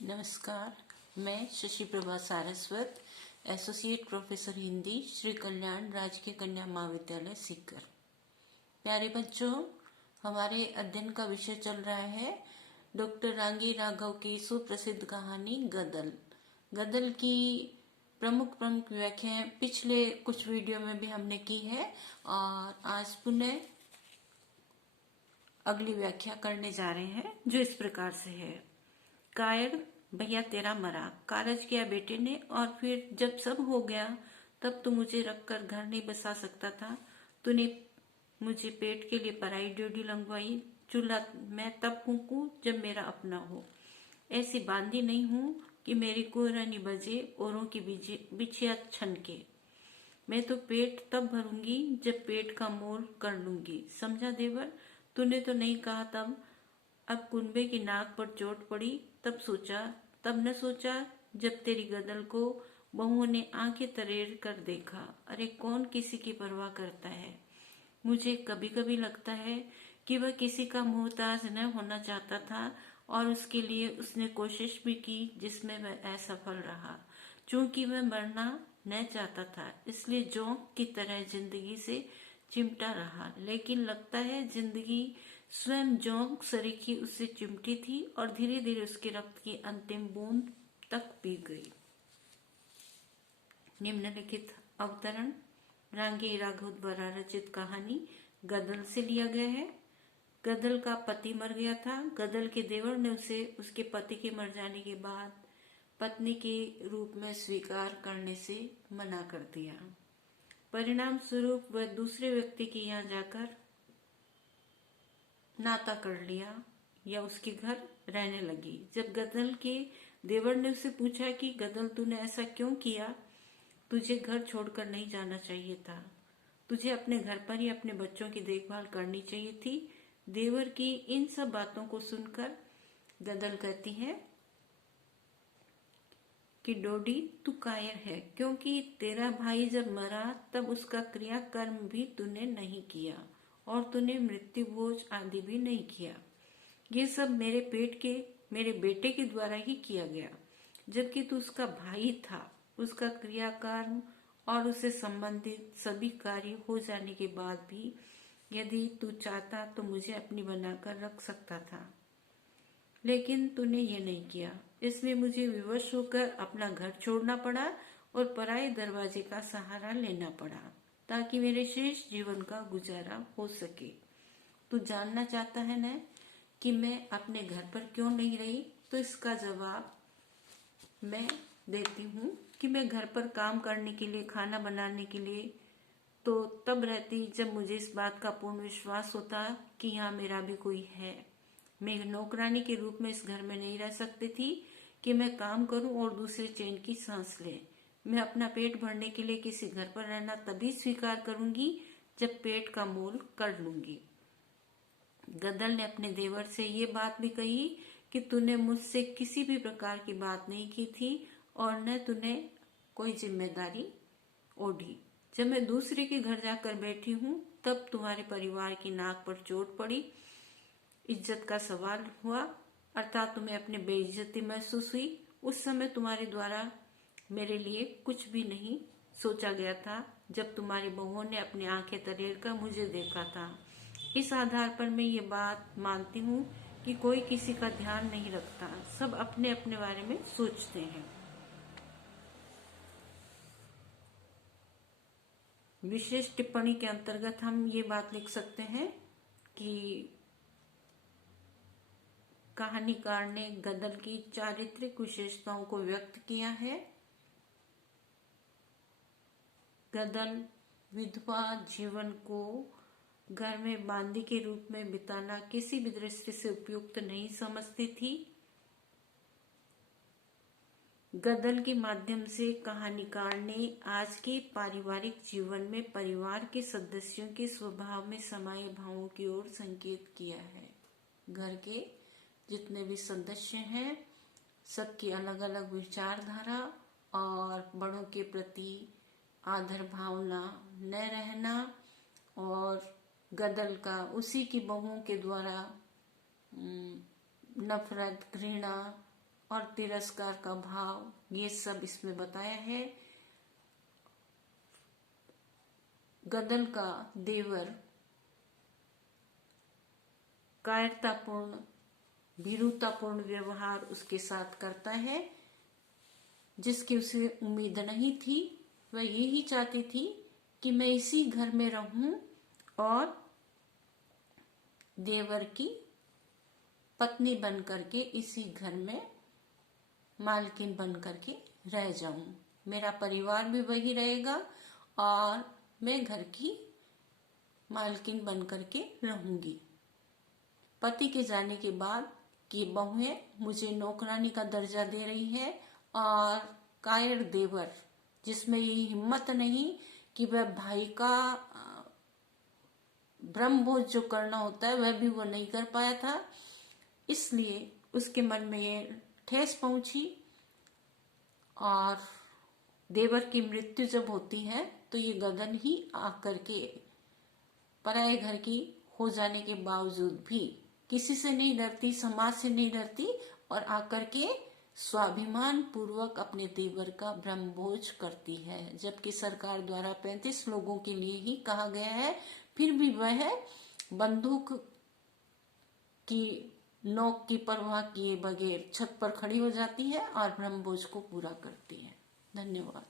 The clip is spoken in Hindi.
नमस्कार। मैं शशि प्रभा सारस्वत, एसोसिएट प्रोफेसर हिंदी, श्री कल्याण राजकीय कन्या महाविद्यालय सीकर। प्यारे बच्चों, हमारे अध्ययन का विषय चल रहा है डॉक्टर रांगी राघव की सुप्रसिद्ध कहानी गदल। गदल की प्रमुख व्याख्याएं पिछले कुछ वीडियो में भी हमने की है और आज पुनः अगली व्याख्या करने जा रहे हैं, जो इस प्रकार से है। कायर, भैया तेरा मरा, कारज किया बेटे ने, और फिर जब सब हो गया तब तो मुझे रखकर घर नहीं बसा सकता था। तूने मुझे पेट के लिए पराई ड्योढ़ी लंगवाई। चूल्हा मैं तब फूंकूं जब मेरा अपना हो। ऐसी बांधी नहीं हूं कि मेरी कोहरानी बजे, औरों की बिछिया छनके। मैं तो पेट तब भरूंगी जब पेट का मोल कर लूंगी। समझा देवर? तूने तो नहीं कहा तब। अब कुनबे की नाक पर चोट पड़ी तब न सोचा जब तेरी गदल को बहुओं ने आंखें तरेर कर देखा। अरे कौन किसी की परवाह करता है। मुझे कभी कभी लगता है कि वह किसी का मोहताज न होना चाहता था और उसके लिए उसने कोशिश भी की, जिसमें वह असफल रहा। चूंकि वह मरना न चाहता था, इसलिए जोंक की तरह जिंदगी से चिमटा रहा। लेकिन लगता है जिंदगी स्वयं जोंक सरीखी उससे चिमटी थी और धीरे धीरे उसके रक्त की अंतिम बूंद तक पी गई। निम्नलिखित अवतरण रांगी राघव द्वारा रचित कहानी गदल से लिया गया है। गदल का पति मर गया था। गदल के देवर ने उसे उसके पति के मर जाने के बाद पत्नी के रूप में स्वीकार करने से मना कर दिया। परिणाम स्वरूप वह दूसरे व्यक्ति के यहाँ जाकर नाता कर लिया या उसके घर रहने लगी। जब गदल के देवर ने उसे पूछा कि गदल तूने ऐसा क्यों किया, तुझे घर छोड़कर नहीं जाना चाहिए था, तुझे अपने घर पर ही अपने बच्चों की देखभाल करनी चाहिए थी। देवर की इन सब बातों को सुनकर गदल कहती है कि डोडी तू कायर है, क्योंकि तेरा भाई जब मरा तब उसका क्रियाकर्म भी तूने नहीं किया और तूने मृत्यु भोज आदि भी नहीं किया। ये सब मेरे बेटे के द्वारा ही किया गया, जबकि तू उसका भाई था। उसका क्रियाकर्म और उससे संबंधित सभी कार्य हो जाने के बाद भी यदि तू चाहता तो मुझे अपनी बनाकर रख सकता था, लेकिन तूने ये नहीं किया। इसलिए मुझे विवश होकर अपना घर छोड़ना पड़ा और पराये दरवाजे का सहारा लेना पड़ा, ताकि मेरे शेष जीवन का गुजारा हो सके। तू जानना चाहता है न कि मैं अपने घर पर क्यों नहीं रही? तो इसका जवाब मैं देती हूँ कि मैं घर पर काम करने के लिए, खाना बनाने के लिए तो तब रहती जब मुझे इस बात का पूर्ण विश्वास होता कि यहाँ मेरा भी कोई है। मैं नौकरानी के रूप में इस घर में नहीं रह सकती थी कि मैं काम करूं और दूसरे चैन की सांस ले। मैं अपना पेट भरने के लिए किसी घर पर रहना तभी स्वीकार करूंगी जब पेट का मोल कर लूंगी। गदल ने अपने देवर से ये बात भी कही कि तूने मुझसे किसी भी प्रकार की बात नहीं की थी और न तूने कोई जिम्मेदारी ओढ़ी। जब मैं दूसरे के घर जाकर बैठी हूँ तब तुम्हारे परिवार की नाक पर चोट पड़ी, इज्जत का सवाल हुआ, अर्थात तुम्हें अपनी बेइज्जती महसूस हुई। उस समय तुम्हारे द्वारा मेरे लिए कुछ भी नहीं सोचा गया था, जब तुम्हारी बहुओं ने अपनी आंखें तरेर कर मुझे देखा था। इस आधार पर मैं ये बात मानती हूँ कि कोई किसी का ध्यान नहीं रखता, सब अपने अपने बारे में सोचते हैं। विशेष टिप्पणी के अंतर्गत हम ये बात लिख सकते हैं कि कहानीकार ने गदल की चारित्रिक विशेषताओं को व्यक्त किया है। गदल विधवा जीवन को घर में बांदी के रूप में बिताना किसी भी दृष्टि से उपयुक्त नहीं समझती थी। गदल के माध्यम से कहानीकार ने आज के पारिवारिक जीवन में परिवार के सदस्यों के स्वभाव में समाये भावों की ओर संकेत किया है। घर के जितने भी सदस्य हैं, सबकी अलग अलग विचारधारा और बड़ों के प्रति आदर भावना न रहना और गदल का उसी की बहुओं के द्वारा नफरत, घृणा और तिरस्कार का भाव, ये सब इसमें बताया है। गदन का देवर कायरतापूर्ण, भीरुतापूर्ण व्यवहार उसके साथ करता है, जिसकी उसे उम्मीद नहीं थी। वह यही चाहती थी कि मैं इसी घर में रहूं और देवर की पत्नी बन करके इसी घर में मालकिन बन करके रह जाऊं। मेरा परिवार भी वही रहेगा और मैं घर की मालकिन बन करके रहूंगी। पति के जाने के बाद की बहुएं मुझे नौकरानी का दर्जा दे रही है और कायर देवर, जिसमें ये हिम्मत नहीं कि वह भाई का ब्रह्मभोज जो करना होता है वह भी वो नहीं कर पाया था, इसलिए उसके मन में ये ठेस पहुंची। और देवर की मृत्यु जब होती है तो ये गदन ही आकर के पराये घर की हो जाने के बावजूद भी किसी से नहीं डरती, समाज से नहीं डरती और आकर के स्वाभिमान पूर्वक अपने देवर का ब्रह्मभोज करती है। जबकि सरकार द्वारा 35 लोगों के लिए ही कहा गया है, फिर भी वह बंदूक की नोक की परवाह किए बगैर छत पर खड़ी हो जाती है और ब्रह्मभोज को पूरा करती है। धन्यवाद।